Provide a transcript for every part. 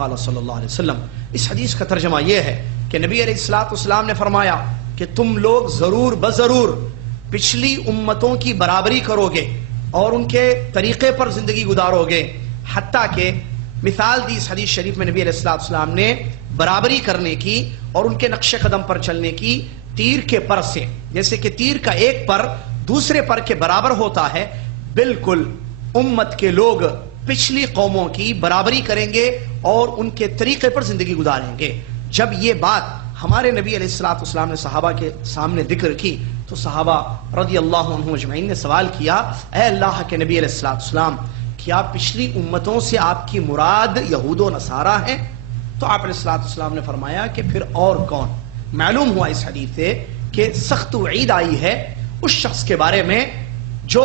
قال صلی اللہ علیہ وسلم۔ اس حدیث کا ترجمہ یہ ہے کہ نبی علیہ السلام نے فرمایا کہ تم لوگ ضرور بضرور پچھلی امتوں کی برابری کرو گے اور ان کے طریقے پر زندگی گزارو گے، حتیٰ کہ مثال دی اس حدیث شریف میں نبی علیہ السلام نے برابری کرنے کی اور ان کے نقش قدم پر چلنے کی تیر کے پر سے، جیسے کہ تیر کا ایک پر دوسرے پر کے برابر ہوتا ہے، بالکل امت کے لوگ پچھلی قوموں کی برابری کریں گے اور ان کے طریقے پر زندگی گزاریں گے۔ جب یہ بات ہمارے نبی علیہ السلام نے صحابہ کے سامنے ذکر کی تو صحابہ رضی اللہ عنہم اجمعین نے سوال کیا، اے اللہ کے نبی علیہ السلام، کیا پچھلی امتوں سے آپ کی مراد یہود و نصارہ ہیں؟ تو آپ علیہ السلام نے فرمایا کہ پھر اور کون؟ معلوم ہوا اس حدیث سے کہ سخت وعید آئی ہے اس شخص کے بارے میں جو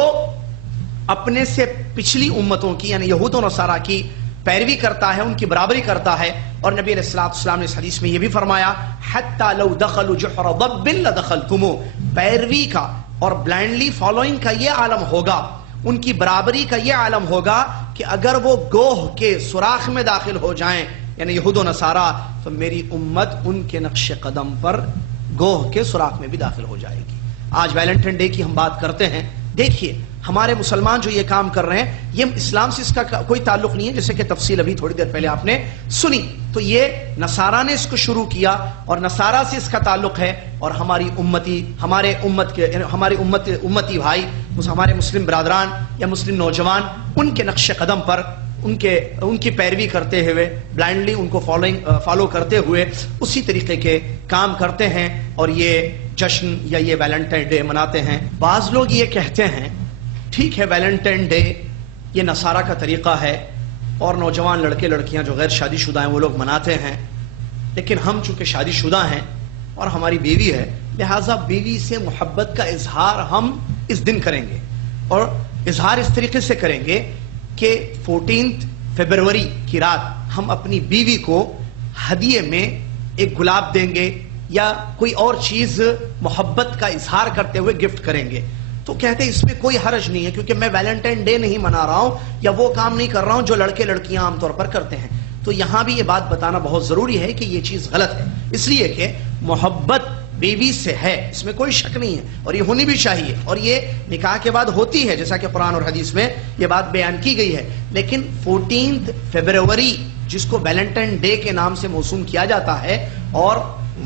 اپنے سے پچھلی امتوں کی یعنی یہود و نصارہ کی پیروی کرتا ہے، ان کی برابری کرتا ہے۔ اور نبی علیہ السلام نے اس حدیث میں یہ بھی فرمایا حتی لو دخلوا جحر ضب لدخلتموہ، پیروی کا اور بلائنڈلی فالوئنگ کا یہ عالم ہوگا، ان کی برابری کا یہ عالم ہوگا کہ اگر وہ گوہ کے سوراخ میں داخل ہو جائیں یعنی یہود و نصارہ تو میری امت ان کے نقش قدم پر گوہ کے سوراخ میں بھی داخل ہو جائے گی۔ آج ویلنٹائن ڈے کی ہم بات کرتے ہیں، دیکھیے ہمارے مسلمان جو یہ کام کر رہے ہیں یہ اسلام سے اس کا کوئی تعلق نہیں ہے، جیسے کہ تفصیل ابھی تھوڑی دیر پہلے آپ نے سنی، تو یہ نصارہ نے اس کو شروع کیا اور نصارہ سے اس کا تعلق ہے، اور ہماری امتی بھائی، ہمارے مسلم برادران یا مسلم نوجوان ان کے نقش قدم پر ان کی پیروی کرتے ہوئے بلائنڈلی ان کو فالو کرتے ہوئے اسی طریقے کے کام کرتے ہیں اور یہ جشن یا یہ ویلنٹائن ڈے مناتے ہیں۔ بعض لوگ یہ کہتے ہیں ٹھیک ہے ویلنٹائن ڈے یہ نصارہ کا طریقہ ہے اور نوجوان لڑکے لڑکیاں جو غیر شادی شدہ ہیں وہ لوگ مناتے ہیں، لیکن ہم چونکہ شادی شدہ ہیں اور ہماری بیوی ہے لہٰذا بیوی سے محبت کا اظہار ہم اس دن کریں گے، اور اظہار اس طریقے سے کریں گے کہ 14 فروری کی رات ہم اپنی بیوی کو ہدیے میں ایک گلاب دیں گے یا کوئی اور چیز محبت کا اظہار کرتے ہوئے گفٹ کریں گے۔ تو کہتے ہیں اس میں کوئی حرج نہیں ہے کیونکہ میں ویلنٹائن ڈے نہیں منا رہا ہوں یا وہ کام نہیں کر رہا ہوں جو لڑکے لڑکیاں عام طور پر کرتے ہیں۔ تو یہاں بھی یہ بات بتانا بہت ضروری ہے کہ یہ چیز غلط ہے، اس لیے کہ محبت بیوی سے ہے، اس میں کوئی شک نہیں ہے اور یہ ہونی بھی چاہیے، اور یہ نکاح کے بعد ہوتی ہے جیسا کہ قرآن اور حدیث میں یہ بات بیان کی گئی ہے۔ لیکن 14 فروری جس کو ویلنٹائن ڈے کے نام سے موسوم کیا جاتا ہے اور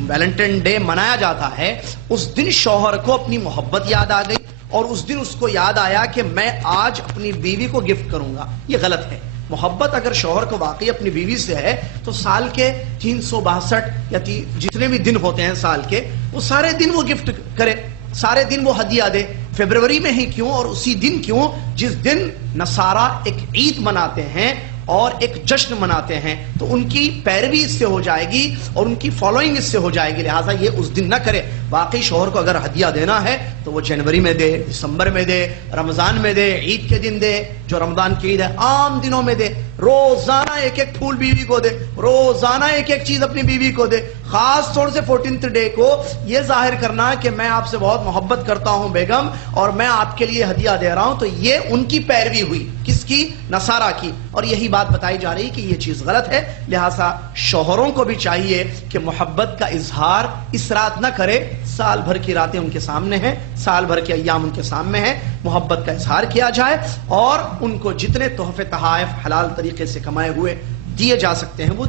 ویلنٹائن ڈے منایا جاتا ہے، اس دن شوہر کو اپنی محبت یاد آ گئی اور اس دن اس کو یاد آیا کہ میں آج اپنی بیوی کو گفٹ کروں گا۔ یہ غلط ہے۔ محبت اگر شوہر کو واقعی اپنی بیوی سے ہے تو سال کے 362 یا جتنے بھی دن ہوتے ہیں سال کے وہ سارے دن وہ گفٹ کرے، سارے دن وہ ہدیہ دے، فروری میں ہی کیوں اور اسی دن کیوں جس دن نصارہ ایک عید مناتے ہیں اور ایک جشن مناتے ہیں، تو ان کی پیروی اس سے ہو جائے گی اور ان کی فالوئنگ اس سے ہو جائے گی، لہٰذا یہ اس دن نہ کرے۔ واقعی شوہر کو اگر ہدیہ دینا ہے تو وہ جنوری میں دے، دسمبر میں دے، رمضان میں دے، عید کے دن دے، جو رمضان کی عید ہے، عام دنوں میں دے، روزانہ ایک ایک پھول بیوی کو دے، روزانہ ایک ایک چیز اپنی بیوی کو دے۔ خاص طور سے 14th ڈے کو یہ ظاہر کرنا کہ میں آپ سے بہت محبت کرتا ہوں بیگم اور میں آپ کے لیے ہدیہ دے رہا ہوں، تو یہ ان کی پیروی ہوئی، کس کی؟ نصارہ کی، اور یہی بات بتائی جا رہی کہ یہ چیز غلط ہے۔ لہٰذا شوہروں کو بھی چاہیے کہ محبت کا اظہار اس رات نہ کرے، سال بھر کی راتیں ان کے سامنے ہیں، سال بھر کے ایام ان کے سامنے ہیں، محبت کا اظہار کیا جائے اور ان کو جتنے تحفے تحائف حلال طریقے سے کمائے ہوئے دیے جا سکتے ہیں وہ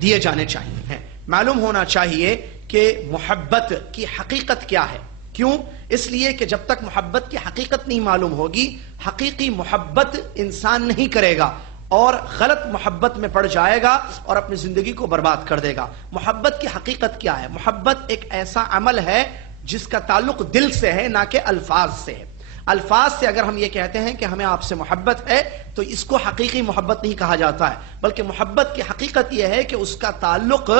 دیے جانے چاہیے۔ معلوم ہونا چاہیے کہ محبت کی حقیقت کیا ہے۔ کیوں؟ اس لیے کہ جب تک محبت کی حقیقت نہیں معلوم ہوگی، حقیقی محبت انسان نہیں کرے گا اور غلط محبت میں پڑ جائے گا اور اپنی زندگی کو برباد کر دے گا۔ محبت کی حقیقت کیا ہے؟ محبت ایک ایسا عمل ہے جس کا تعلق دل سے ہے، نہ کہ الفاظ سے ہے۔ الفاظ سے اگر ہم یہ کہتے ہیں کہ ہمیں آپ سے محبت ہے تو اس کو حقیقی محبت نہیں کہا جاتا ہے، بلکہ محبت کی حقیقت یہ ہے کہ اس کا تعلق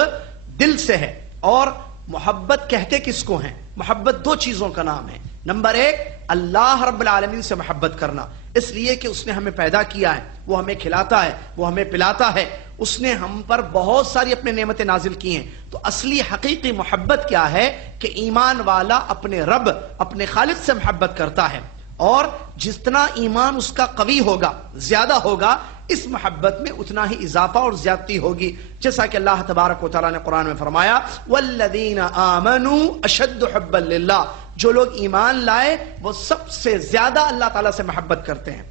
دل سے ہے۔ اور محبت کہتے کس کو ہیں؟ محبت دو چیزوں کا نام ہے۔ نمبر 1 اللہ رب العالمین سے محبت کرنا، اس لیے کہ اس نے ہمیں پیدا کیا ہے، وہ ہمیں کھلاتا ہے، وہ ہمیں پلاتا ہے، اس نے ہم پر بہت ساری اپنے نعمتیں نازل کی ہیں۔ تو اصلی حقیقی محبت کیا ہے کہ ایمان والا اپنے رب اپنے خالق سے محبت کرتا ہے، اور جتنا ایمان اس کا قوی ہوگا، زیادہ ہوگا، اس محبت میں اتنا ہی اضافہ اور زیادتی ہوگی، جیسا کہ اللہ تبارک و تعالیٰ نے قرآن میں فرمایا والذین آمنوا اشد حبا للہ، جو لوگ ایمان لائے وہ سب سے زیادہ اللہ تعالیٰ سے محبت کرتے ہیں۔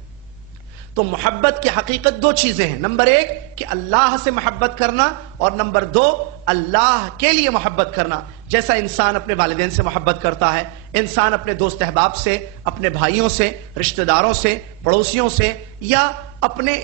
تو محبت کی حقیقت دو چیزیں ہیں، نمبر ایک کہ اللہ سے محبت کرنا، اور نمبر دو اللہ کے لیے محبت کرنا۔ جیسا انسان اپنے والدین سے محبت کرتا ہے، انسان اپنے دوست احباب سے، اپنے بھائیوں سے، رشتہ داروں سے، پڑوسیوں سے، یا اپنے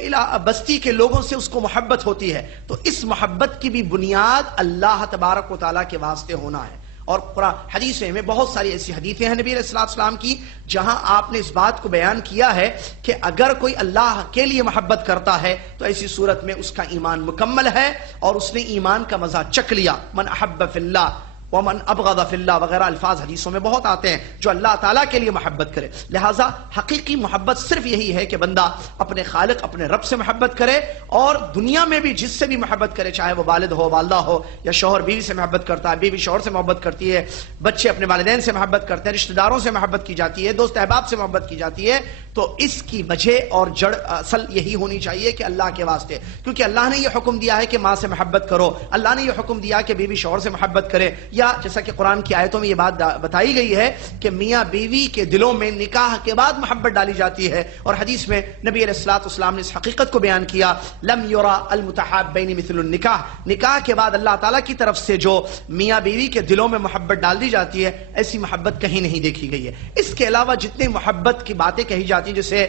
بستی کے لوگوں سے اس کو محبت ہوتی ہے، تو اس محبت کی بھی بنیاد اللہ تبارک و تعالیٰ کے واسطے ہونا ہے۔ اور قرآن حدیث میں بہت ساری ایسی حدیثیں ہیں نبی علیہ السلام کی جہاں آپ نے اس بات کو بیان کیا ہے کہ اگر کوئی اللہ کے لیے محبت کرتا ہے تو ایسی صورت میں اس کا ایمان مکمل ہے اور اس نے ایمان کا مزہ چکھ لیا۔ من احب فی اللہ ومن ابغض فی اللہ وغیرہ الفاظ حدیثوں میں بہت آتے ہیں، جو اللہ تعالیٰ کے لیے محبت کرے۔ لہٰذا حقیقی محبت صرف یہی ہے کہ بندہ اپنے خالق اپنے رب سے محبت کرے، اور دنیا میں بھی جس سے بھی محبت کرے، چاہے وہ والد ہو، والدہ ہو، یا شوہر بیوی سے محبت کرتا ہے، بیوی شوہر سے محبت کرتی ہے، بچے اپنے والدین سے محبت کرتے ہیں، رشتہ داروں سے محبت کی جاتی ہے، دوست احباب سے محبت کی جاتی ہے، تو اس کی وجہ اور جڑ اصل یہی ہونی چاہیے کہ اللہ کے واسطے، کیونکہ اللہ نے یہ حکم دیا ہے کہ ماں سے محبت کرو، اللہ نے یہ حکم دیا کہ بیوی شوہر سے محبت کرے، یا جیسا کہ قرآن کی آیتوں میں یہ بات بتائی گئی ہے کہ میاں بیوی کے دلوں میں نکاح کے بعد محبت ڈالی جاتی ہے، اور حدیث میں نبی علیہ السلام نے اس حقیقت کو بیان کیا لم یرا المتحابین مثل النکاح، نکاح کے بعد اللہ تعالیٰ کی طرف سے جو میاں بیوی کے دلوں میں محبت ڈال دی جاتی ہے، ایسی محبت کہیں نہیں دیکھی گئی ہے۔ اس کے علاوہ جتنے محبت کی باتیں کہی جاتی ہیں، جیسے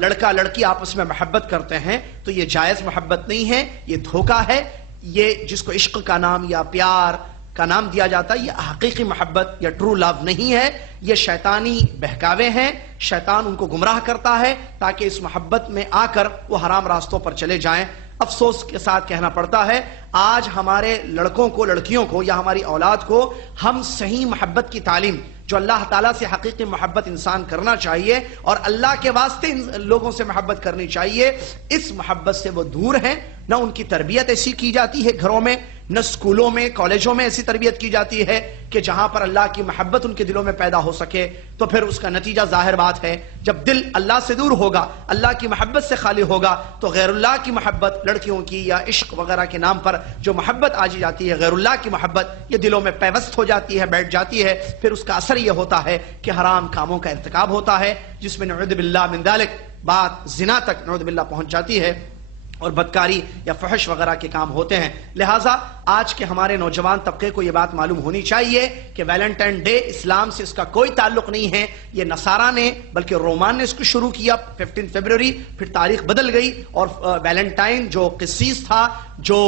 لڑکا لڑکی آپس میں محبت کرتے ہیں، تو یہ جائز محبت نہیں ہے، یہ دھوکہ ہے، یہ جس کو عشق کا نام یا پیار کا نام دیا جاتا ہے، یہ حقیقی محبت یا ٹرو لو نہیں ہے، یہ شیطانی بہکاوے ہیں، شیطان ان کو گمراہ کرتا ہے تاکہ اس محبت میں آ کر وہ حرام راستوں پر چلے جائیں۔ افسوس کے ساتھ کہنا پڑتا ہے آج ہمارے لڑکوں کو، لڑکیوں کو، یا ہماری اولاد کو ہم صحیح محبت کی تعلیم، جو اللہ تعالیٰ سے حقیقی محبت انسان کرنا چاہیے اور اللہ کے واسطے لوگوں سے محبت کرنی چاہیے، اس محبت سے وہ دور ہیں۔ نہ ان کی تربیت ایسی کی جاتی ہے گھروں میں، نہ اسکولوں میں، کالجوں میں ایسی تربیت کی جاتی ہے کہ جہاں پر اللہ کی محبت ان کے دلوں میں پیدا ہو سکے، تو پھر اس کا نتیجہ ظاہر بات ہے، جب دل اللہ سے دور ہوگا، اللہ کی محبت سے خالی ہوگا، تو غیر اللہ کی محبت، لڑکیوں کی یا عشق وغیرہ کے نام پر جو محبت آجی جاتی ہے، غیر اللہ کی محبت، یہ دلوں میں پیوست ہو جاتی ہے، بیٹھ جاتی ہے، پھر اس کا اثر یہ ہوتا ہے کہ حرام کاموں کا ارتکاب ہوتا ہے، جس میں نعوذ باللہ من ذالک بات زنا تک نعوذ باللہ پہنچ جاتی ہے، اور بدکاری یا فحش وغیرہ کے کام ہوتے ہیں۔ لہٰذا آج کے ہمارے نوجوان طبقے کو یہ بات معلوم ہونی چاہیے کہ ویلنٹائن ڈے اسلام سے اس کا کوئی تعلق نہیں ہے، یہ نصارہ نے بلکہ رومان نے اس کو شروع کیا 15 فروری، پھر تاریخ بدل گئی، اور ویلنٹائن جو قسیس تھا، جو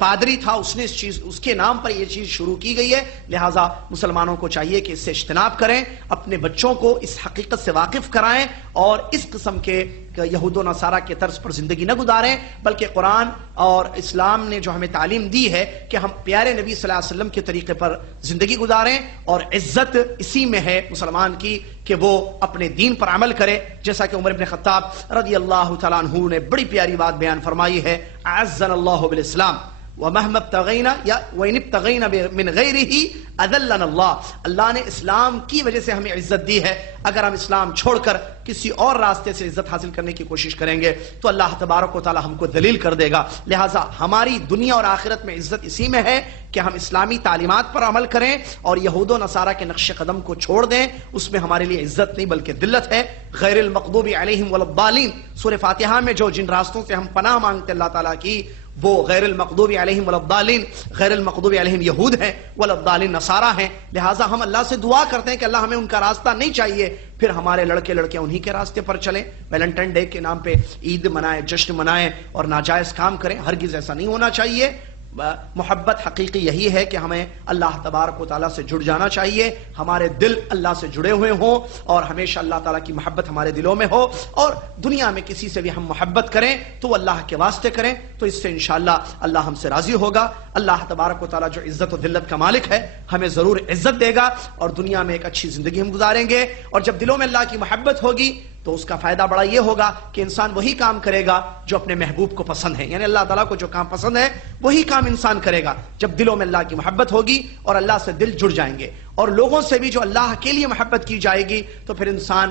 پادری تھا، اس نے اس کے نام پر یہ چیز شروع کی گئی ہے۔ لہٰذا مسلمانوں کو چاہیے کہ اس سے اجتناب کریں، اپنے بچوں کو اس حقیقت سے واقف کرائیں، اور اس قسم کے یہود و نصارہ کے طرز پر زندگی نہ گزاریں، بلکہ قرآن اور اسلام نے جو ہمیں تعلیم دی ہے کہ ہم پیارے نبی صلی اللہ علیہ وسلم کے طریقے پر زندگی گزاریں، اور عزت اسی میں ہے مسلمان کی کہ وہ اپنے دین پر عمل کرے، جیسا کہ عمر بن خطاب رضی اللہ تعالیٰ عنہ نے بڑی پیاری بات بیان فرمائی ہے، اعزنا اللہ بالاسلام ومہما ابتغینا یا وإن ابتغینا من غیرہ اذلنا اللہ، اللہ نے اسلام کی وجہ سے ہمیں عزت دی ہے، اگر ہم اسلام چھوڑ کر کسی اور راستے سے عزت حاصل کرنے کی کوشش کریں گے تو اللہ تبارک و تعالی ہم کو ذلیل کر دے گا۔ لہٰذا ہماری دنیا اور آخرت میں عزت اسی میں ہے کہ ہم اسلامی تعلیمات پر عمل کریں اور یہود و نصارہ کے نقش قدم کو چھوڑ دیں، اس میں ہمارے لیے عزت نہیں بلکہ ذلت ہے۔ غیر المغضوب علیہم ولا الضالین، سورہ فاتحہ میں جو جن راستوں سے ہم پناہ مانگتے اللہ تعالیٰ کی، وہ غیر المغضوب علیہم ولا الضالین، غیر المغضوب علیہم یہود ہیں، ولا الضالین نصارہ ہیں۔ لہٰذا ہم اللہ سے دعا کرتے ہیں کہ اللہ ہمیں ان کا راستہ نہیں چاہیے، پھر ہمارے لڑکے لڑکیاں انہی کے راستے پر چلیں، ویلنٹائن ڈے کے نام پہ عید منائیں، جشن منائیں اور ناجائز کام کریں، ہرگز ایسا نہیں ہونا چاہیے۔ محبت حقیقی یہی ہے کہ ہمیں اللہ تبارک و تعالیٰ سے جڑ جانا چاہیے، ہمارے دل اللہ سے جڑے ہوئے ہوں اور ہمیشہ اللہ تعالیٰ کی محبت ہمارے دلوں میں ہو، اور دنیا میں کسی سے بھی ہم محبت کریں تو وہ اللہ کے واسطے کریں، تو اس سے انشاءاللہ اللہ ہم سے راضی ہوگا۔ اللہ تبارک و تعالیٰ جو عزت و ذلت کا مالک ہے ہمیں ضرور عزت دے گا اور دنیا میں ایک اچھی زندگی ہم گزاریں گے، اور جب دلوں میں اللہ کی محبت ہوگی تو اس کا فائدہ بڑا یہ ہوگا کہ انسان وہی کام کرے گا جو اپنے محبوب کو پسند ہے، یعنی اللہ تعالیٰ کو جو کام پسند ہے وہی کام انسان کرے گا جب دلوں میں اللہ کی محبت ہوگی اور اللہ سے دل جڑ جائیں گے، اور لوگوں سے بھی جو اللہ کے لیے محبت کی جائے گی تو پھر انسان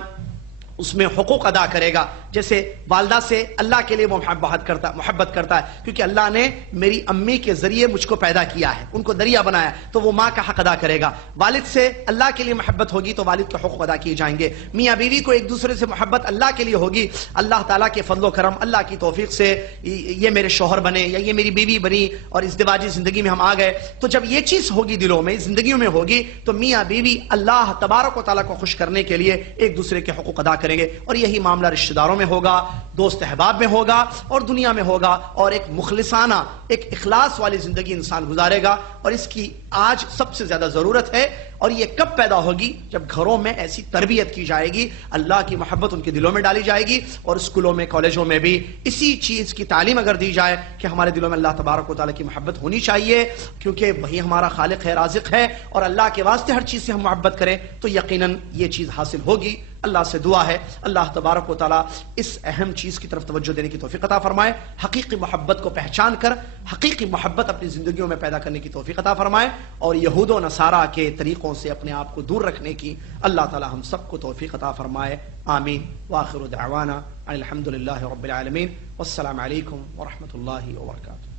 اس میں حقوق ادا کرے گا. جیسے والدہ سے اللہ کے لیے وہ محبت کرتا ہے کیونکہ اللہ نے میری امی کے ذریعے مجھ کو پیدا کیا ہے, ان کو دریا بنایا, تو وہ ماں کا حق ادا کرے گا. والد سے اللہ کے لیے محبت ہوگی تو والد کے حقوق ادا کیے جائیں گے. میاں بیوی کو ایک دوسرے سے محبت اللہ کے لیے ہوگی, اللہ تعالیٰ کے فضل و کرم, اللہ کی توفیق سے یہ میرے شوہر بنے یا یہ میری بیوی بنی اور ازدواجی زندگی میں ہم آ گئے, تو جب یہ چیز ہوگی دلوں میں, زندگیوں میں ہوگی, تو میاں بیوی اللہ تبارک و تعالیٰ کو خوش کرنے کے لیے ایک دوسرے کے حقوق ادا کریں گے. اور یہی معاملہ رشتہ داروں میں ہوگا, دوست احباب میں ہوگا اور دنیا میں ہوگا, اور ایک مخلصانہ, ایک اخلاص والی زندگی انسان گزارے گا. اور اس کی آج سب سے زیادہ ضرورت ہے. اور یہ کب پیدا ہوگی؟ جب گھروں میں ایسی تربیت کی جائے گی, اللہ کی محبت ان کے دلوں میں ڈالی جائے گی, اور اسکولوں میں, کالجوں میں بھی اسی چیز کی تعلیم اگر دی جائے کہ ہمارے دلوں میں اللہ تبارک و تعالیٰ کی محبت ہونی چاہیے, کیونکہ وہی ہمارا خالق ہے, رازق ہے, اور اللہ کے واسطے ہر چیز سے ہم محبت کریں تو یقیناً یہ چیز حاصل ہوگی. اللہ سے دعا ہے اللہ تبارک و تعالیٰ اس اہم چیز کی طرف توجہ دینے کی توفیق عطا فرمائے, حقیقی محبت کو پہچان کر حقیقی محبت اپنی زندگیوں میں پیدا کرنے کی توفیق عطا فرمائے, اور یہود و نصارہ کے طریقوں سے اپنے آپ کو دور رکھنے کی اللہ تعالیٰ ہم سب کو توفیق عطا فرمائے. آمین. وآخر دعوانا الحمد للہ رب العالمین, والسلام علیکم ورحمۃ اللہ وبرکاتہ.